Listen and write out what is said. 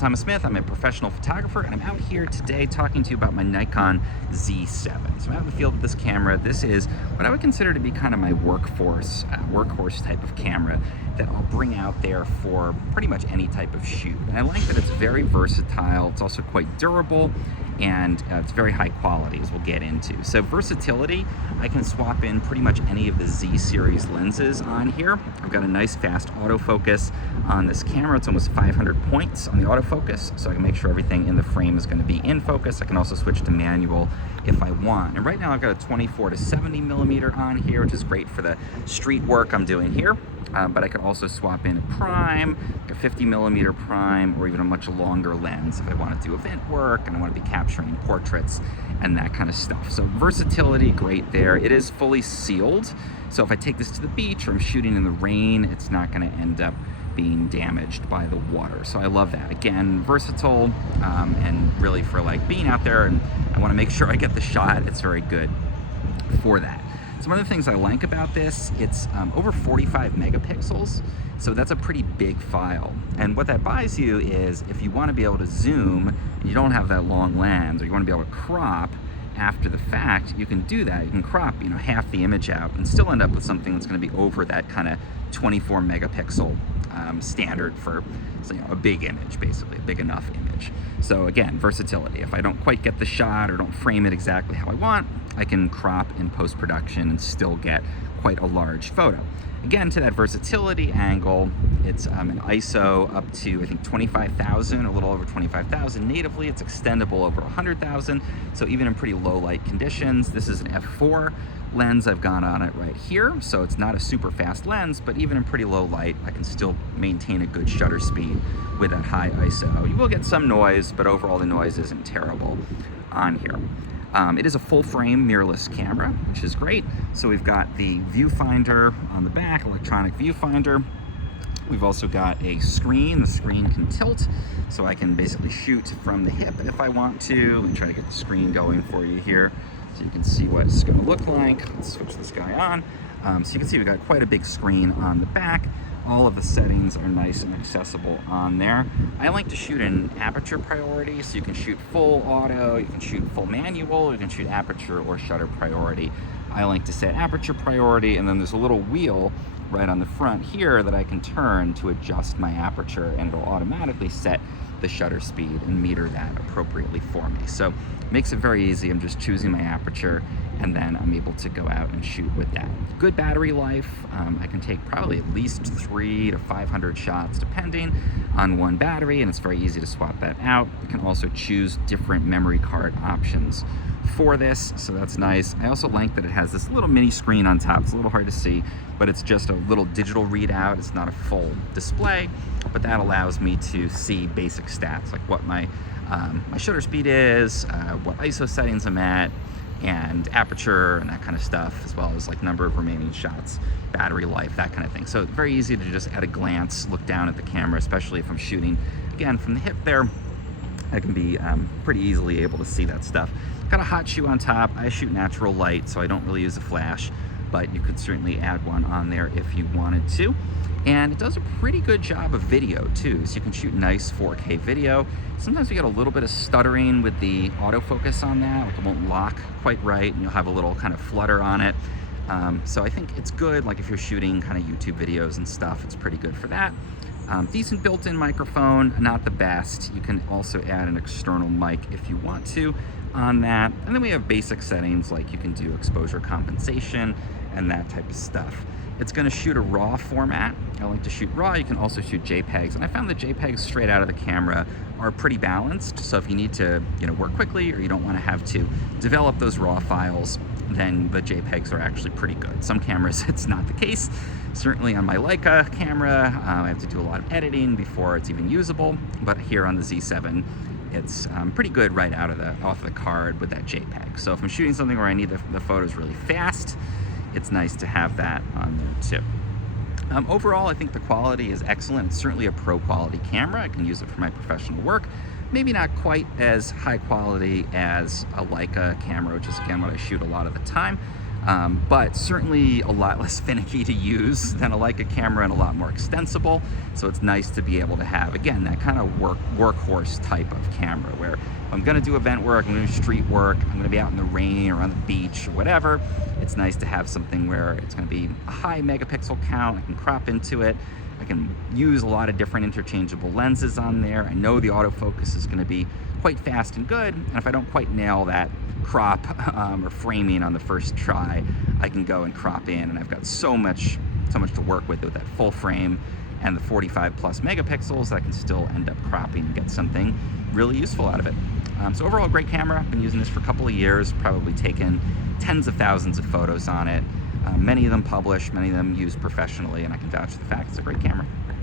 Thomas Smith. I'm a professional photographer, and I'm out here today talking to you about my Nikon Z7. So I'm out in the field with this camera. This is what I would consider to be kind of my workhorse type of camera that I'll bring out there for pretty much any type of shoot. And I like that it's very versatile. It's also quite durable, and it's very high quality, as we'll get into. So versatility, I can swap in pretty much any of the Z series lenses on here. I've got a nice fast autofocus on this camera. It's almost 500 points on the autofocus, so I can make sure everything in the frame is going to be in focus. I can also switch to manual if I want. And right now I've got a 24 to 70 millimeter on here, which is great for the street work I'm doing here. But I could also swap in a prime, like a 50 millimeter prime, or even a much longer lens if I want to do event work and I want to be capturing portraits and that kind of stuff. So versatility, great there. It is fully sealed, so if I take this to the beach or I'm shooting in the rain, it's not going to end up being damaged by the water. So I love that. Again, versatile, and really for like being out there and I want to make sure I get the shot, it's very good for that. So one of the things I like about this, it's over 45 megapixels, so that's a pretty big file. And what that buys you is, if you want to be able to zoom, and you don't have that long lens, or you want to be able to crop after the fact, you can do that. You can crop, half the image out and still end up with something that's going to be over that kind of 24 megapixel standard for a big image, basically, a big enough image. So again, versatility. If I don't quite get the shot or don't frame it exactly how I want, I can crop in post-production and still get quite a large photo. Again, to that versatility angle, it's an ISO up to, I think, 25,000, a little over 25,000 natively. It's extendable over 100,000, so even in pretty low light conditions. This is an f4 lens I've got on it right here, so it's not a super fast lens, but even in pretty low light, I can still maintain a good shutter speed with that high ISO. You will get some noise, but overall the noise isn't terrible on here. It is a full frame mirrorless camera, which is great. So we've got the viewfinder on the back, electronic viewfinder. We've also got a screen. The screen can tilt, so I can basically shoot from the hip if I want to. Let me try to get the screen going for you here so you can see what it's going to look like. Let's switch this guy on. So you can see we've got quite a big screen on the back. All of the settings are nice and accessible on there. I like to shoot in aperture priority, so you can shoot full auto, you can shoot full manual, you can shoot aperture or shutter priority. I like to set aperture priority, and then there's a little wheel right on the front here that I can turn to adjust my aperture, and it'll automatically set the shutter speed and meter that appropriately for me. So it makes it very easy. I'm just choosing my aperture, and then I'm able to go out and shoot with that. Good battery life. I can take probably at least 300 to 500 shots depending on one battery, and it's very easy to swap that out. You can also choose different memory card options for this, so that's nice. I also like that it has this little mini screen on top. It's a little hard to see, but it's just a little digital readout. It's not a full display, but that allows me to see basic stats, like what my shutter speed is, what ISO settings I'm at, and aperture and that kind of stuff, as well as like number of remaining shots, battery life, that kind of thing. So it's very easy to just at a glance look down at the camera, especially if I'm shooting, again, from the hip there. I can be pretty easily able to see that stuff. Got a hot shoe on top. I shoot natural light, so I don't really use a flash, but you could certainly add one on there if you wanted to. And it does a pretty good job of video too, so you can shoot nice 4K video. Sometimes we get a little bit of stuttering with the autofocus on that, like it won't lock quite right, and you'll have a little kind of flutter on it. So I think it's good, like if you're shooting kind of YouTube videos and stuff, it's pretty good for that. Decent built-in microphone, not the best. You can also add an external mic if you want to on that. And then we have basic settings, like you can do exposure compensation and that type of stuff. It's going to shoot a RAW format. I like to shoot RAW. You can also shoot JPEGs, and I found the JPEGs straight out of the camera are pretty balanced. So if you need to, work quickly, or you don't want to have to develop those RAW files, then the JPEGs are actually pretty good. Some cameras, it's not the case. Certainly on my Leica camera, I have to do a lot of editing before it's even usable. But here on the Z7, it's pretty good right off the card with that JPEG. So if I'm shooting something where I need the photos really fast, it's nice to have that on there too. Overall, I think the quality is excellent. It's certainly a pro quality camera. I can use it for my professional work. Maybe not quite as high quality as a Leica camera, which is again what I shoot a lot of the time. but certainly a lot less finicky to use than a Leica camera and a lot more extensible. So it's nice to be able to have, again, that kind of workhorse type of camera where if I'm gonna do event work, I'm gonna do street work, I'm gonna be out in the rain or on the beach or whatever, it's nice to have something where it's gonna be a high megapixel count, I can crop into it, I can use a lot of different interchangeable lenses on there. I know the autofocus is gonna be quite fast and good, and if I don't quite nail that crop or framing on the first try, I can go and crop in, and I've got so much to work with that full frame and the 45 plus megapixels that I can still end up cropping and get something really useful out of it. So overall, great camera. I've been using this for a couple of years, probably taken tens of thousands of photos on it. Many of them published, many of them used professionally, and I can vouch for the fact it's a great camera.